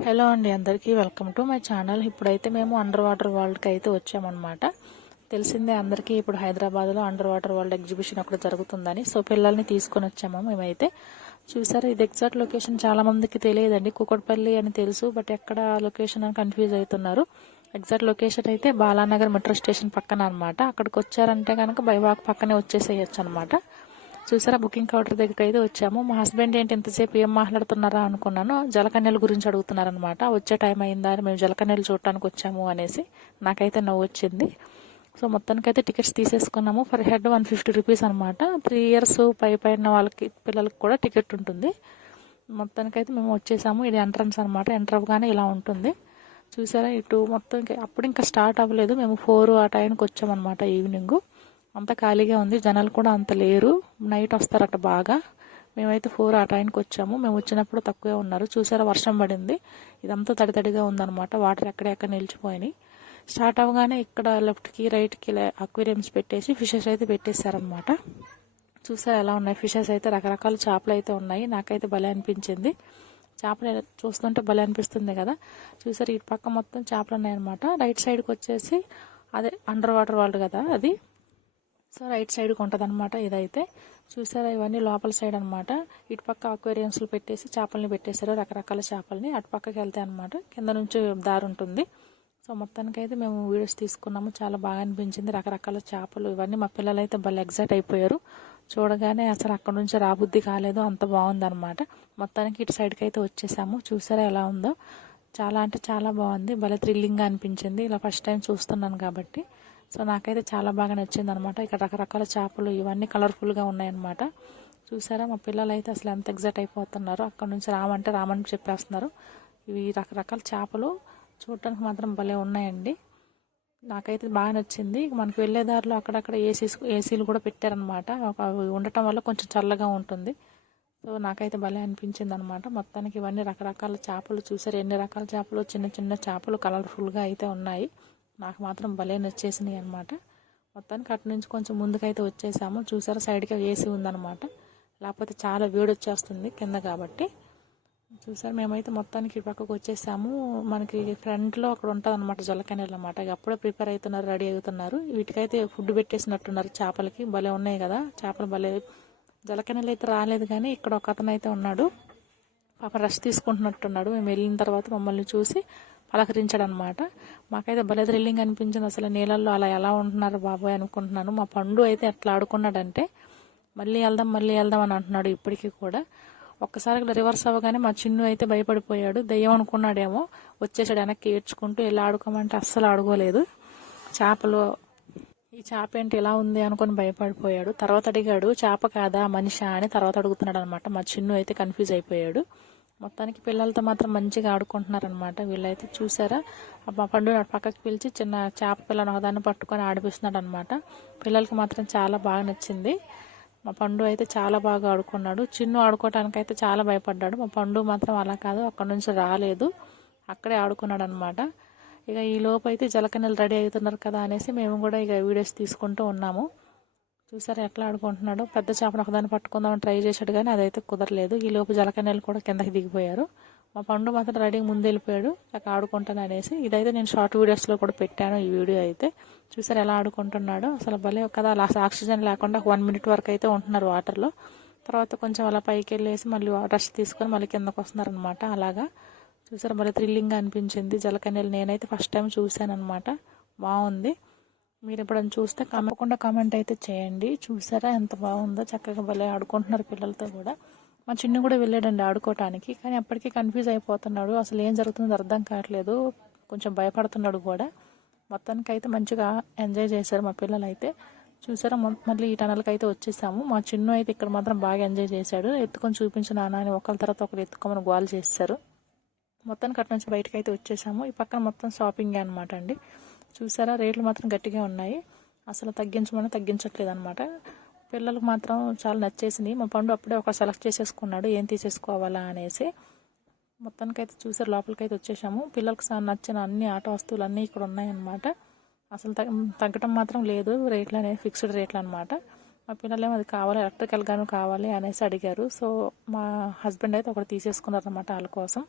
Hello అండి అందరికీ welcome to my channel. ఇప్పుడైతే మేము అండర్ వాటర్ వరల్డ్కి అయితే వచ్చామన్నమాట. తెలిసిందే అందరికీ ఇప్పుడు హైదరాబాద్లో అండర్ వాటర్ వరల్డ్ ఎగ్జిబిషన్ అక్కడ జరుగుతుందని. సో పిల్లల్ని తీసుకొని వచ్చాము మేమైతే. చూసారు ఇది ఎగ్జాక్ట్ లొకేషన్ చాలా మందికి తెలియదండి. కుకట్పల్లి అని తెలుసు బట్ ఎక్కడ లొకేషన్ అని కన్ఫ్యూజ్ అవుతున్నారు. ఎగ్జాక్ట్ లొకేషన్ అయితే బాలానగర్ మెట్రో స్టేషన్ పక్కన అనమాట అక్కడికి వచ్చారంటే కనుక బైవాక్ పక్కనే వచ్చేసేయచ్చు అనమాట చూసారా? బుకింగ్ కౌంటర్ దగ్గరికి అయితే వచ్చాము. మా హస్బెండ్ ఏంటి ఇంతసేపు ఏం మాట్లాడుతున్నారా అనుకున్నాను. జలకన్యల గురించి అడుగుతున్నారనమాట వచ్చే టైం అయిందా అని మేము జలకన్యలు చూడటానికి వచ్చాము అనేసి నాకైతే నవ్వు వచ్చింది. సో మొత్తానికి అయితే tickets తీసేసుకున్నాము. For head one fifty rupees అనమాట త్రీ ఇయర్స్ పై పైన వాళ్ళకి పిల్లలకి కూడా టికెట్ ఉంటుంది. మొత్తానికైతే మేము వచ్చేసాము. ఇది ఎంట్రన్స్ అనమాట ఎంటర్ అవ్వగానే ఇలా ఉంటుంది. చూసారా? ఇటు మొత్తం ఇంకా అప్పుడు ఇంకా స్టార్ట్ అవ్వలేదు. మేము ఫోర్ ఆ టైంకి వచ్చామన్నమాట ఈవినింగ్. అంత ఖాళీగా ఉంది. జనాలు కూడా అంత లేరు. నైట్ వస్తారట బాగా. మేమైతే ఫోర్ ఆ టైంకి వచ్చాము. మేము వచ్చినప్పుడు తక్కువే ఉన్నారు. చూసారా వర్షం పడింది. ఇదంతా తడి తడిగా ఉందన్నమాట. వాటర్ ఎక్కడెక్కడ నిలిచిపోయినాయి. స్టార్ట్ అవ్వగానే ఇక్కడ లెఫ్ట్కి రైట్కి అక్వేరియమ్స్ పెట్టేసి ఫిషెస్ అయితే పెట్టేశారనమాట చూసారా ఎలా ఉన్నాయి? ఫిషెస్ అయితే రకరకాల చేపలు అయితే ఉన్నాయి. నాకైతే భలే అనిపించింది. చేపలు చూస్తుంటే భలే అనిపిస్తుంది కదా. చూసారు ఇటు పక్క మొత్తం చేపలు ఉన్నాయన్నమాట. రైట్ సైడ్కి వచ్చేసి అదే అండర్ వాటర్ వరల్డ్ కదా అది. సో రైట్ సైడ్కి ఉంటుంది అనమాట ఇదైతే చూసారా ఇవన్నీ లోపల సైడ్ అనమాట ఇటుపక్క అక్వేరియన్స్లు పెట్టేసి చేపల్ని పెట్టేశారు రకరకాల చేపల్ని. అటుపక్కకి వెళ్తాయి వెళ్తే అనమాట కింద నుంచి దారి ఉంటుంది. సో మొత్తానికైతే మేము వీడియోస్ తీసుకున్నాము. చాలా బాగా అనిపించింది. రకరకాల చేపలు ఇవన్నీ మా పిల్లలు అయితే భలే ఎగ్జైట్ అయిపోయారు. చూడగానే అసలు అక్కడ నుంచి రాబుద్ది కాలేదు. అంత బాగుందనమాట మొత్తానికి ఇటు సైడ్కి అయితే వచ్చేసాము. చూసారా ఎలా ఉందో. చాలా అంటే చాలా బాగుంది. భలే థ్రిల్లింగ్గా అనిపించింది. ఇలా ఫస్ట్ టైం చూస్తున్నాను కాబట్టి. సో నాకైతే చాలా బాగా నచ్చింది అనమాట ఇక్కడ రకరకాల చేపలు ఇవన్నీ కలర్ఫుల్గా ఉన్నాయన్నమాట. చూసారా మా పిల్లలు అయితే అసలు ఎంత ఎగ్జైట్ అయిపోతున్నారు. అక్కడ నుంచి రామంటే రామని చెప్పేస్తున్నారు. ఇవి రకరకాల చేపలు చూడటానికి మాత్రం భలే ఉన్నాయండి. నాకైతే బాగా నచ్చింది. మనకి వెళ్ళే దారిలో అక్కడక్కడ ఏసీస్ ఏసీలు కూడా పెట్టారనమాట అవి ఉండటం వల్ల కొంచెం చల్లగా ఉంటుంది. సో నాకైతే భలే అనిపించింది అనమాట మొత్తానికి ఇవన్నీ రకరకాల చేపలు చూసారు. ఎన్ని రకాల చేపలు? చిన్న చిన్న చేపలు కలర్ఫుల్గా అయితే ఉన్నాయి. నాకు మాత్రం భలే నచ్చేసినాయి అనమాట మొత్తానికి అటు నుంచి కొంచెం ముందుకైతే వచ్చేసాము. చూసారా సైడ్కి ఏసీ ఉందనమాట లేకపోతే చాలా వేడి వచ్చేస్తుంది కింద కాబట్టి. చూసారు మేమైతే మొత్తానికి ఈ పక్కకు వచ్చేసాము. మనకి ఫ్రంట్లో అక్కడ ఉంటుంది అనమాట జలకనేలు అనమాట అప్పుడే ప్రిపేర్ అవుతున్నారు రెడీ అవుతున్నారు. వీటికైతే ఫుడ్ పెట్టేసినట్టున్నారు చేపలకి. భలే ఉన్నాయి కదా చేపలు భలే. జలకనేలు అయితే రాలేదు కానీ ఇక్కడ ఒక అతను అయితే ఉన్నాడు. పాప రెస్ట్ తీసుకుంటున్నట్టున్నాడు. మేము వెళ్ళిన తర్వాత మమ్మల్ని చూసి పలకరించాడు అనమాట మాకైతే భలే థ్రిల్లింగ్ అనిపించింది అసలు నీళ్ళల్లో అలా ఎలా ఉంటున్నారు బాబాయ్ అనుకుంటున్నాను. మా పండు అయితే ఎట్లా ఆడుకున్నాడంటే మళ్ళీ వెళ్దాం మళ్ళీ వెళ్దాం అని అంటున్నాడు ఇప్పటికీ కూడా. ఒక్కసారి రివర్స్ అవ్వగానే మా చిన్ను అయితే భయపడిపోయాడు. దయ్యం అనుకున్నాడేమో వచ్చేసాడు వెనక్కి ఏడ్చుకుంటూ ఇలా ఆడుకోమంటే అస్సలు ఆడుకోలేదు. చేపలు ఈ చేప ఏంటి ఇలా ఉంది? అనుకుని భయపడిపోయాడు. తర్వాత అడిగాడు చేప కాదా మనిషా? అని తర్వాత అడుగుతున్నాడు అనమాట మా చిన్ను అయితే కన్ఫ్యూజ్ అయిపోయాడు. మొత్తానికి పిల్లలతో మాత్రం మంచిగా ఆడుకుంటున్నారనమాట వీళ్ళైతే చూసారా? ఆ మా పండు పక్కకి పిలిచి చిన్న చేప పిల్లని ఒకదాన్ని పట్టుకొని ఆడిపిస్తున్నాడు అనమాట పిల్లలకి మాత్రం చాలా బాగా నచ్చింది. మా పండు అయితే చాలా బాగా ఆడుకున్నాడు. చిన్ను ఆడుకోవటానికి అయితే చాలా భయపడ్డాడు. మా పండు మాత్రం అలా కాదు అక్కడ నుంచి రాలేదు. అక్కడే ఆడుకున్నాడు అనమాట ఇక ఈ లోపు అయితే జలకన్నెలు రెడీ అవుతున్నారు కదా అనేసి మేము కూడా ఇక వీడియోస్ తీసుకుంటూ ఉన్నాము. చూసారా ఎట్లా ఆడుకుంటున్నాడు? పెద్ద చేపను ఒకదాన్ని పట్టుకుందామని ట్రై చేశాడు కానీ అదైతే కుదరలేదు. ఈ లోపు జలకన్యలు కూడా కిందకి దిగిపోయారు. మా పండు మాత్రం రెడీ ముందు వెళ్ళిపోయాడు. అక్కడ ఆడుకుంటాను అనేసి ఇదైతే నేను షార్ట్ వీడియోస్లో కూడా పెట్టాను ఈ వీడియో అయితే. చూసారు ఎలా ఆడుకుంటున్నాడో? అసలు భలే కదా అలా ఆక్సిజన్ లేకుండా వన్ మినిట్ వరకు అయితే ఉంటున్నారు వాటర్లో తర్వాత కొంచెం అలా పైకి వెళ్ళేసి మళ్ళీ రెస్ట్ తీసుకొని మళ్ళీ కిందకు వస్తున్నారు అనమాట అలాగా. చూసారు భలే థ్రిల్లింగ్గా అనిపించింది. జలకన్యలు నేనైతే ఫస్ట్ టైం చూశాను అనమాట బాగుంది. మీరు ఎప్పుడైనా చూస్తే తప్పకుండా కామెంట్ అయితే చేయండి. చూసారా? ఎంత బాగుందో. చక్కగా భలే ఆడుకుంటున్నారు పిల్లలతో కూడా. మా చిన్న కూడా వెళ్ళాడండి ఆడుకోవటానికి కానీ అప్పటికి కన్ఫ్యూజ్ అయిపోతున్నాడు. అసలు ఏం జరుగుతుందో అర్థం కావట్లేదు. కొంచెం భయపడుతున్నాడు కూడా. మొత్తానికి అయితే మంచిగా ఎంజాయ్ చేశారు మా పిల్లలు అయితే చూసారా మళ్ళీ ఈ టనల్కి అయితే వచ్చేసాము. మా చిన్ను అయితే ఇక్కడ మాత్రం బాగా ఎంజాయ్ చేశాడు. ఎత్తుకొని చూపించిన నాన్న అని ఒకరి తర్వాత ఒకరు ఎత్తుకోమని గోల్ చేస్తారు. మొత్తానికి అటు నుంచి బయటకు అయితే వచ్చేసాము. ఈ పక్కన మొత్తం షాపింగ్ అనమాట అండి. చూసారా? రేట్లు మాత్రం గట్టిగా ఉన్నాయి. అసలు తగ్గించమని తగ్గించట్లేదు అనమాట పిల్లలకు మాత్రం చాలా నచ్చేసింది మా పండు అప్పుడే ఒక సెలెక్ట్ చేసేసుకున్నాడు. ఏం తీసేసుకోవాలా అనేసి. మొత్తానికైతే చూసారు లోపలికైతే వచ్చేసాము. పిల్లలకు నచ్చిన అన్ని ఆట వస్తువులు అన్నీ ఇక్కడ ఉన్నాయన్నమాట. అసలు తగ్గ తగ్గటం మాత్రం లేదు. రేట్లు అనేవి ఫిక్స్డ్ రేట్లు అనమాట మా పిల్లలేమో అది కావాలి ఎలక్ట్రికల్ గాను కావాలి అనేసి అడిగారు. సో మా హస్బెండ్ అయితే ఒకటి తీసేసుకున్నారు అనమాట వాళ్ళ కోసం.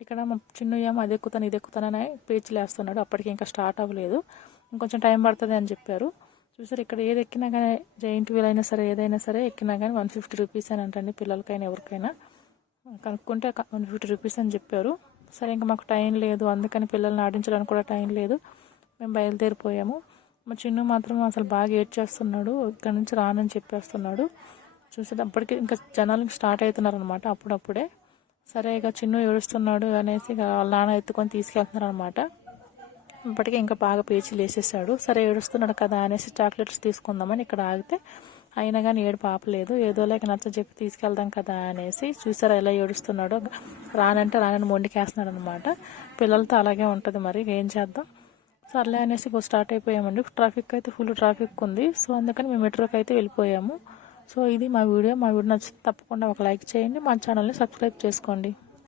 ఇక్కడ మా చిన్న అది ఎక్కుతాను ఇది ఎక్కుతానని పేచి లేస్తున్నాడు. అప్పటికి ఇంకా స్టార్ట్ అవ్వలేదు. ఇంకొంచెం టైం పడుతుంది అని చెప్పారు. చూసారు ఇక్కడ ఏది ఎక్కినా కానీ జైంట్ వీల్ అయినా సరే ఏదైనా సరే ఎక్కినా కానీ వన్ ఫిఫ్టీ రూపీస్ అని అంటండి పిల్లలకైనా ఎవరికైనా. కనుక్కుంటే వన్ ఫిఫ్టీ రూపీస్ అని చెప్పారు. సరే ఇంకా మాకు టైం లేదు అందుకని పిల్లల్ని ఆడించడానికి కూడా టైం లేదు. మేము బయలుదేరిపోయాము. మా చిన్ను మాత్రం అసలు బాగా ఏడ్చేస్తున్నాడు ఇక్కడ నుంచి రానని చెప్పేస్తున్నాడు. చూసేటప్పటికి ఇంకా జనాలు స్టార్ట్ అవుతున్నారు అనమాట అప్పుడప్పుడే. సరే ఇక చిన్ను ఏడుస్తున్నాడు అనేసి ఇక వాళ్ళ నాన్న ఎత్తుకొని తీసుకెళ్తున్నారు అనమాట ఇప్పటికే ఇంకా బాగా పేచి లేచేసాడు సరే ఏడుస్తున్నాడు కదా అనేసి చాక్లెట్స్ తీసుకుందామని ఇక్కడ ఆగితే అయినా కానీ ఏడు పాపలేదు ఏదో లేక నచ్చ చెప్పి తీసుకెళ్దాం కదా అనేసి చూసారా ఎలా ఏడుస్తున్నాడో? రానంటే రానని మొండికేస్తున్నాడు అనమాట పిల్లలతో అలాగే ఉంటుంది మరి ఏం చేద్దాం? సర్లే అనేసి ఇప్పుడు స్టార్ట్ అయిపోయామండి. ట్రాఫిక్ అయితే ఫుల్ ట్రాఫిక్ ఉంది. సో అందుకని మేము మెట్రోకి అయితే వెళ్ళిపోయాము. సో ఇది మా వీడియో. మా వీడియో నచ్చితే తప్పకుండా ఒక లైక్ చేయండి. మా ఛానల్ని సబ్స్క్రైబ్ చేసుకోండి.